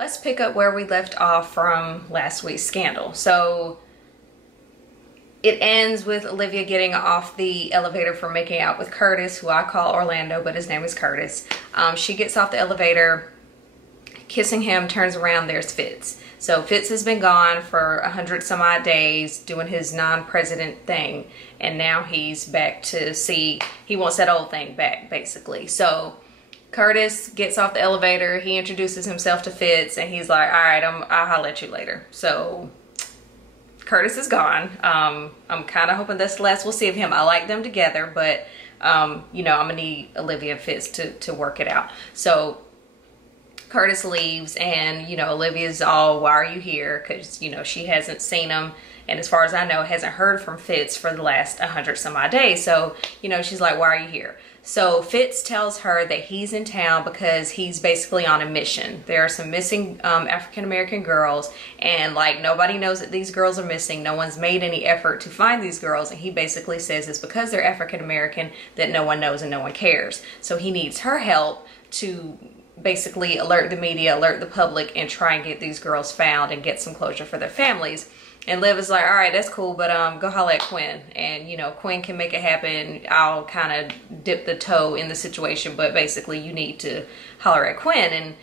let's pick up where we left off from last week's scandal. So it ends with Olivia getting off the elevator for making out with Curtis, who I call Orlando, but his name is Curtis. She gets off the elevator, kissing him, turns around, there's Fitz. So Fitz has been gone for 100 some odd days doing his non-president thing, and now he's back to see, he wants that old thing back, basically. So Curtis gets off the elevator, he introduces himself to Fitz, and he's like, all right, I'll holler at you later. So Curtis is gone. I'm kind of hoping that's the last we'll see of him. I like them together, but you know, I'm gonna need Olivia and Fitz to work it out. So Curtis leaves, and you know, Olivia's all, why are you here? Because you know, she hasn't seen him, and as far as I know, hasn't heard from Fitz for the last 100 some odd days. So you know, she's like, why are you here? So Fitz tells her that he's in town because he's basically on a mission. There are some missing African-American girls, and like nobody knows that these girls are missing. No one's made any effort to find these girls, and he basically says it's because they're African-American that no one knows and no one cares. So he needs her help to basically alert the media, alert the public, and try and get these girls found and get some closure for their families. And Liv is like, all right, that's cool, but go holler at Quinn. And, you know, Quinn can make it happen. I'll kind of dip the toe in the situation, but basically you need to holler at Quinn. And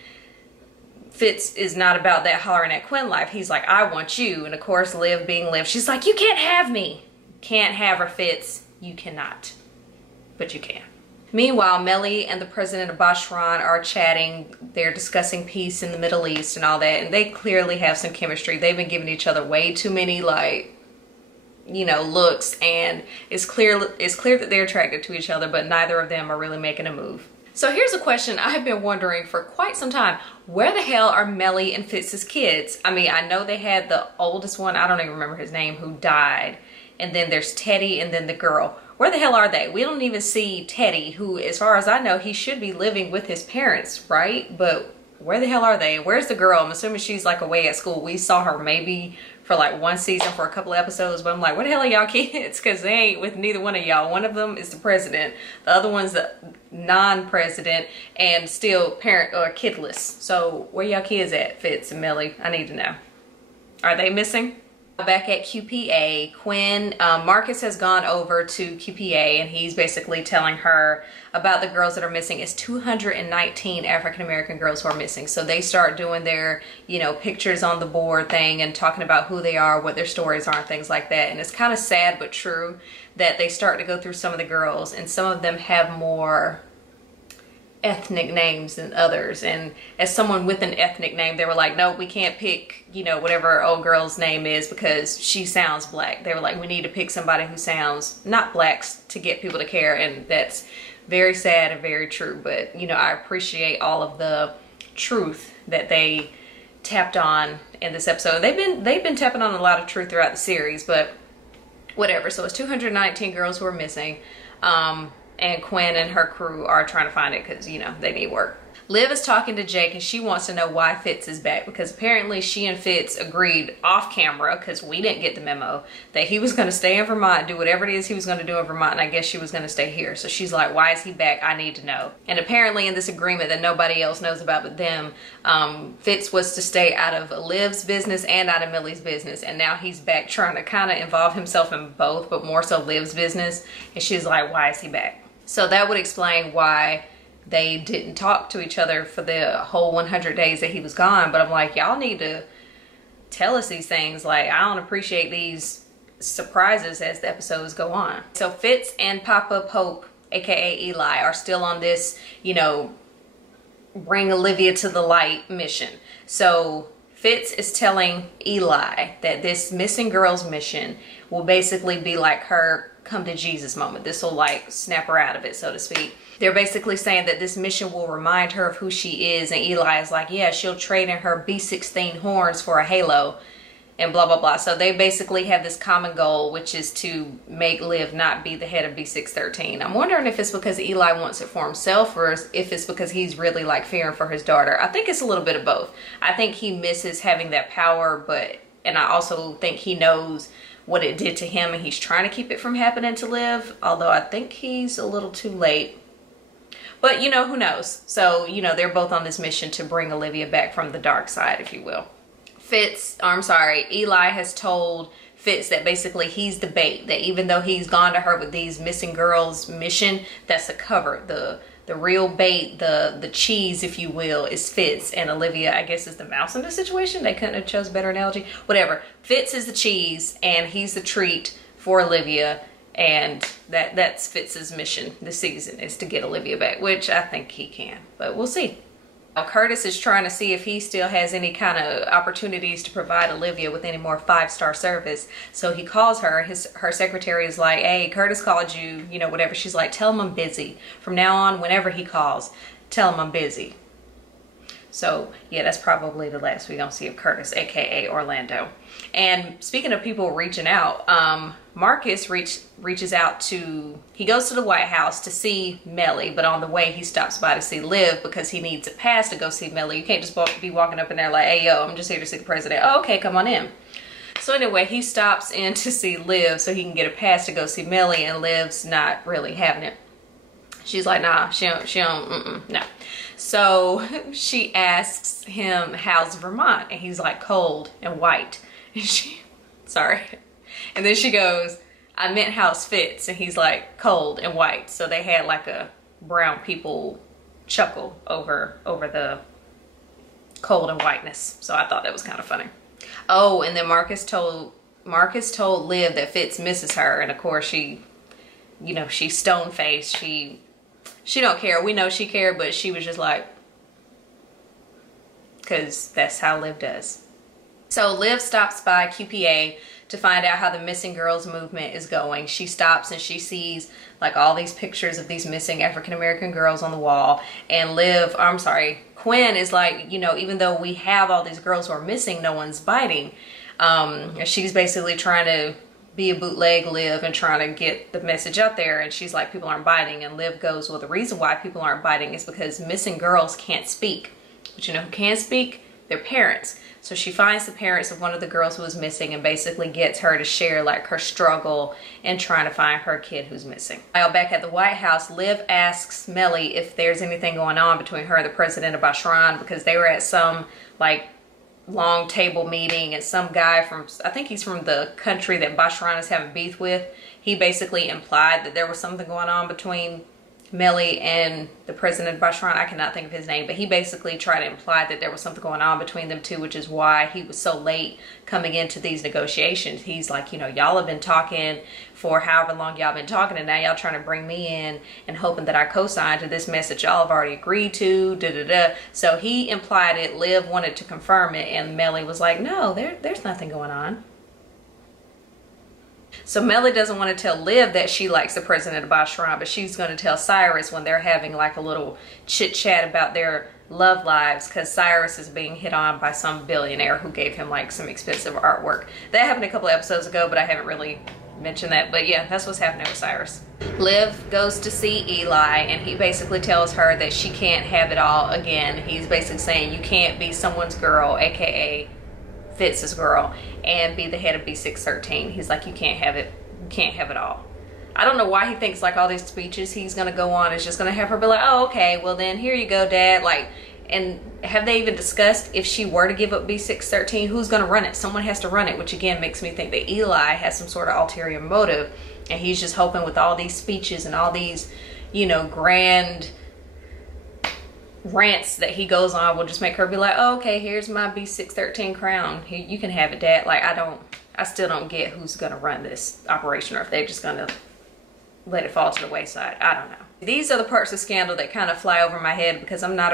Fitz is not about that hollering at Quinn life. He's like, I want you. And, of course, Liv being Liv, she's like, you can't have me. Can't have her, Fitz. You cannot. But you can. Meanwhile, Mellie and the president of Bashran are chatting. They're discussing peace in the Middle East and all that, and they clearly have some chemistry. They've been giving each other way too many, like, you know, looks, and it's clear that they're attracted to each other, but neither of them are really making a move. So here's a question I have been wondering for quite some time. Where the hell are Mellie and Fitz's kids? I mean, I know they had the oldest one, I don't even remember his name, who died, and then there's Teddy and then the girl. Where the hell are they? We don't even see Teddy, who, as far as I know, he should be living with his parents, right? But where the hell are they? Where's the girl? I'm assuming she's like away at school. We saw her maybe for like one season for a couple of episodes, but I'm like, where the hell are y'all kids? Because they ain't with neither one of y'all. One of them is the president. The other one's the non-president and still parent or kidless. So where y'all kids at, Fitz and Mellie? I need to know. Are they missing? Back at QPA, Quinn, Marcus has gone over to QPA, and he's basically telling her about the girls that are missing. It's 219 African-American girls who are missing. So they start doing their, you know, pictures on the board thing and talking about who they are, what their stories are, and things like that. And it's kind of sad but true that they start to go through some of the girls, and some of them have more ethnic names than others. And as someone with an ethnic name, they were like, no, we can't pick, you know, whatever old girl's name is because she sounds black. They were like, we need to pick somebody who sounds not blacks to get people to care. And that's very sad and very true. But, you know, I appreciate all of the truth that they tapped on in this episode. They've been tapping on a lot of truth throughout the series, but whatever. So it's 219 girls who are missing. And Quinn and her crew are trying to find it because, you know, they need work. Liv is talking to Jake, and she wants to know why Fitz is back, because apparently she and Fitz agreed off camera, because we didn't get the memo, that he was going to stay in Vermont, do whatever it is he was going to do in Vermont, and I guess she was going to stay here. So she's like, why is he back? I need to know. And apparently in this agreement that nobody else knows about but them, Fitz was to stay out of Liv's business and out of Millie's business, and now he's back trying to kind of involve himself in both, but more so Liv's business. And she's like, why is he back? So that would explain why they didn't talk to each other for the whole 100 days that he was gone. But I'm like, y'all need to tell us these things. Like, I don't appreciate these surprises as the episodes go on. So Fitz and Papa Pope, aka Eli, are still on this, you know, bring Olivia to the light mission. So Fitz is telling Eli that this missing girls mission will basically be like her come to Jesus moment. This will like snap her out of it, so to speak. They're basically saying that this mission will remind her of who she is, and Eli is like, yeah, she'll trade in her B16 horns for a halo and blah blah blah. So they basically have this common goal, which is to make Liv not be the head of B613. I'm wondering if it's because Eli wants it for himself, or if it's because he's really like fearing for his daughter. I think it's a little bit of both. I think he misses having that power, and I also think he knows what it did to him, and he's trying to keep it from happening to Liv, although I think he's a little too late. But, you know, who knows? So, you know, they're both on this mission to bring Olivia back from the dark side, if you will. Eli has told Fitz that basically he's the bait, that even though he's gone to her with these missing girls mission, that's a cover. The real bait, the cheese, if you will, is Fitz, and Olivia, I guess, is the mouse in this situation. They couldn't have chose a better analogy. Whatever. Fitz is the cheese, and he's the treat for Olivia, and that's Fitz's mission this season, is to get Olivia back, which I think he can, but we'll see. Curtis is trying to see if he still has any kind of opportunities to provide Olivia with any more 5-star service. So he calls her. Her secretary is like, hey, Curtis called you, you know, whatever. She's like, tell him I'm busy. From now on, whenever he calls, tell him I'm busy. So yeah, that's probably the last we're gonna see of Curtis, aka Orlando. And speaking of people reaching out, Marcus reaches out to, he goes to the White House to see Mellie, but on the way he stops by to see Liv because he needs a pass to go see Mellie. You can't just be walking up in there like, hey yo, I'm just here to see the president. Oh, okay, come on in. So anyway, he stops in to see Liv so he can get a pass to go see Mellie, and Liv's not really having it. She's like, nah, she don't, no. So she asks him, how's Vermont? And he's like, cold and white. And sorry. And then she goes, I meant how's Fitz? And he's like, cold and white. So they had like a brown people chuckle over the cold and whiteness. So I thought that was kind of funny. Oh, and then Marcus told Liv that Fitz misses her. And of course she, you know, she's stone-faced. She don't care. We know she cared, but she was just like, because that's how Liv does. So Liv stops by QPA to find out how the missing girls movement is going. She stops and she sees like all these pictures of these missing African-American girls on the wall. And Quinn is like, you know, even though we have all these girls who are missing, no one's biting. She's basically trying to be a bootleg Liv and trying to get the message out there, and she's like, people aren't biting. And Liv goes, well, the reason why people aren't biting is because missing girls can't speak. But you know who can speak? Their parents. So she finds the parents of one of the girls who was missing and basically gets her to share like her struggle in trying to find her kid who's missing. Now back at the White House, Liv asks Mellie if there's anything going on between her and the president of Bashran, because they were at some like long table meeting, and some guy from, I think he's from the country that Bashran is having beef with, he basically implied that there was something going on between Mellie and the president of Bashran. I cannot think of his name, but he basically tried to imply that there was something going on between them two, which is why he was so late coming into these negotiations. He's like, you know, y'all have been talking for however long y'all been talking, and now y'all trying to bring me in and hoping that I co-sign to this message y'all have already agreed to, So he implied it. Liv wanted to confirm it, and Mellie was like, no, there's nothing going on. So Mellie doesn't want to tell Liv that she likes the president of Bashran, but she's going to tell Cyrus when they're having like a little chit chat about their love lives, because Cyrus is being hit on by some billionaire who gave him like some expensive artwork. That happened a couple of episodes ago, but I haven't really mentioned that. But yeah, that's what's happening with Cyrus. Liv goes to see Eli, and he basically tells her that she can't have it all again. He's basically saying you can't be someone's girl, aka Fitz's girl, and be the head of B613. He's like, you can't have it. You can't have it all. I don't know why he thinks like all these speeches he's gonna go on is just gonna have her be like, oh, okay, well then here you go, Dad. Like, and have they even discussed if she were to give up B613, who's gonna run it? Someone has to run it, which again makes me think that Eli has some sort of ulterior motive, and he's just hoping with all these speeches and all these, you know, grand rants that he goes on will just make her be like, oh, okay, here's my B613 crown. Here, you can have it, Dad. Like, I still don't get who's gonna run this operation, or if they're just gonna let it fall to the wayside. I don't know. These are the parts of Scandal that kind of fly over my head because I'm not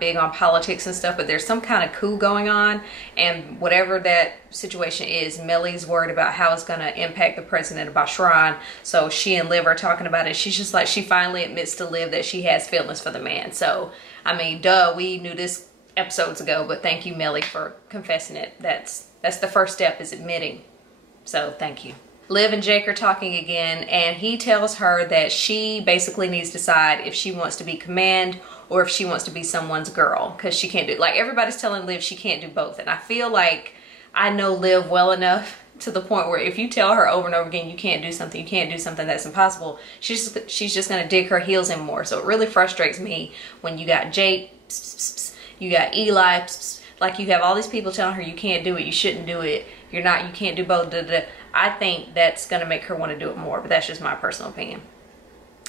big on politics and stuff, but there's some kind of coup going on, and whatever that situation is, Mellie's worried about how it's gonna impact the president of Bashran. So she and Liv are talking about it. She's just like, she finally admits to Liv that she has feelings for the man. So, I mean, duh, we knew this episodes ago, but thank you, Mellie, for confessing it. That's the first step, is admitting. So thank you. Liv and Jake are talking again, and he tells her that she basically needs to decide if she wants to be command or if she wants to be someone's girl, because she can't do, like, everybody's telling Liv she can't do both. And I feel like I know Liv well enough to the point where if you tell her over and over again, you can't do something, that's impossible, she's just gonna dig her heels in more. So it really frustrates me when you got Jake, you got Eli, like you have all these people telling her you can't do it, you shouldn't do it, you can't do both. I think that's gonna make her want to do it more, but that's just my personal opinion.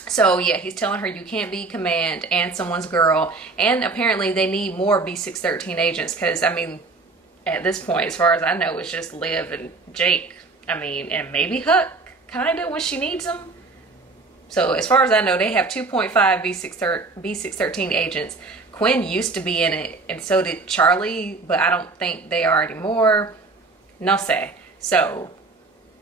So yeah, he's telling her you can't be command and someone's girl, and apparently they need more B613 agents, because I mean, at this point, as far as I know, it's just Liv and Jake. I mean, and maybe Huck, kind of, when she needs them. So as far as I know, they have 2.5 B613 agents. Quinn used to be in it, and so did Charlie, but I don't think they are anymore. No say. So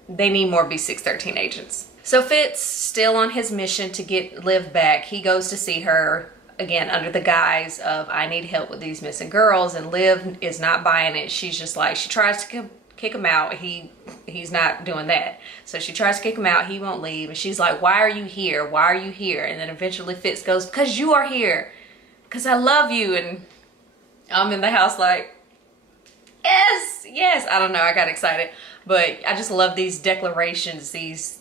they need more B613 agents. So Fitz, still on his mission to get Liv back, he goes to see her, again, under the guise of, I need help with these missing girls, and Liv is not buying it. She's just like, she tries to kick him out. He's not doing that. So she tries to kick him out. He won't leave. And she's like, why are you here? Why are you here? And then eventually Fitz goes, because you are here. Because I love you. And I'm in the house like, yes, yes. I don't know. I got excited. But I just love these declarations, these,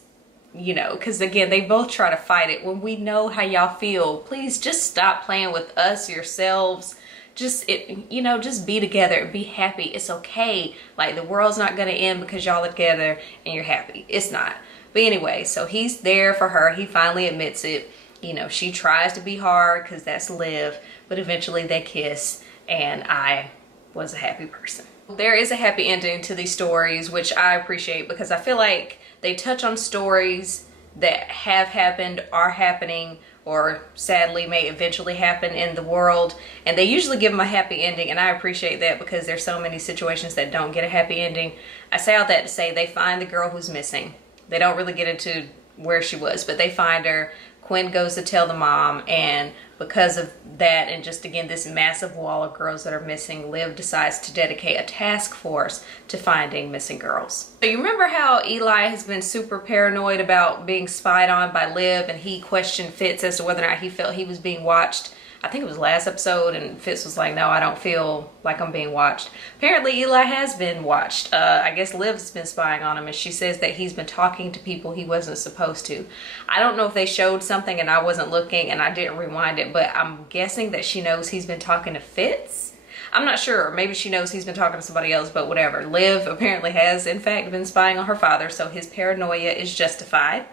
you know, because again, they both try to fight it. When we know how y'all feel, please just stop playing with us, yourselves. Just, you know, just be together and be happy. It's okay. Like, the world's not going to end because y'all are together and you're happy. It's not. But anyway, so he's there for her. He finally admits it. You know, she tries to be hard because that's Liv, but eventually they kiss, and I was a happy person. There is a happy ending to these stories, which I appreciate, because I feel like they touch on stories that have happened, are happening, or sadly may eventually happen in the world, and they usually give them a happy ending, and I appreciate that because there's so many situations that don't get a happy ending. I say all that to say they find the girl who's missing. They don't really get into where she was, but they find her. Quinn goes to tell the mom, and because of that, and just again this massive wall of girls that are missing, Liv decides to dedicate a task force to finding missing girls. So you remember how Eli has been super paranoid about being spied on by Liv, and he questioned Fitz as to whether or not he felt he was being watched? I think it was last episode, and Fitz was like, no, I don't feel like I'm being watched. Apparently Eli has been watched. I guess Liv's been spying on him, and she says that he's been talking to people he wasn't supposed to. I don't know if they showed something and I wasn't looking and I didn't rewind it, but I'm guessing that she knows he's been talking to Fitz. I'm not sure. Maybe she knows he's been talking to somebody else, but whatever. Liv apparently has, in fact, been spying on her father, so his paranoia is justified.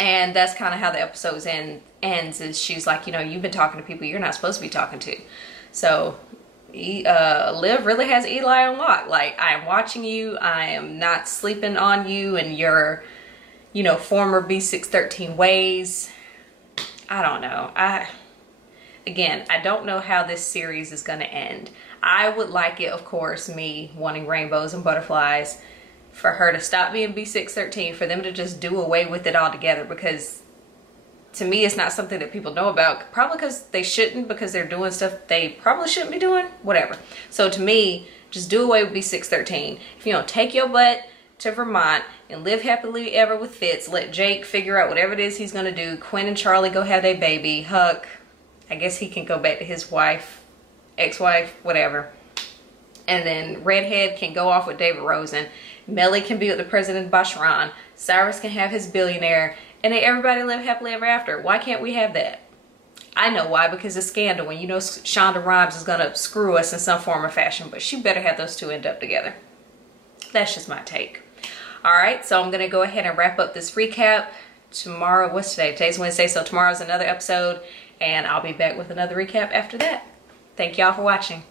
And that's kind of how the episode ends, is she's like, you know, you've been talking to people you're not supposed to be talking to. So Liv really has Eli on lock. Like, I am watching you. I am not sleeping on you and your, you know, former B613 ways. I don't know. Again, I don't know how this series is going to end. I would like it, of course, me wanting rainbows and butterflies, for her to stop being B613, for them to just do away with it altogether, because to me it's not something that people know about, probably because they shouldn't, because they're doing stuff they probably shouldn't be doing, whatever. So to me, just do away with B613. If you don't take your butt to Vermont and live happily ever with Fitz, let Jake figure out whatever it is he's gonna do. Quinn and Charlie go have their baby. Huck, I guess he can go back to his wife, ex-wife, whatever. And then Redhead can go off with David Rosen. Melly can be with the president of Bashran. Cyrus can have his billionaire. And then everybody live happily ever after. Why can't we have that? I know why, because of Scandal. And you know Shonda Rhimes is going to screw us in some form or fashion. But she better have those two end up together. That's just my take. Alright, so I'm going to go ahead and wrap up this recap. Tomorrow, what's today? Today's Wednesday, so tomorrow's another episode. And I'll be back with another recap after that. Thank y'all for watching.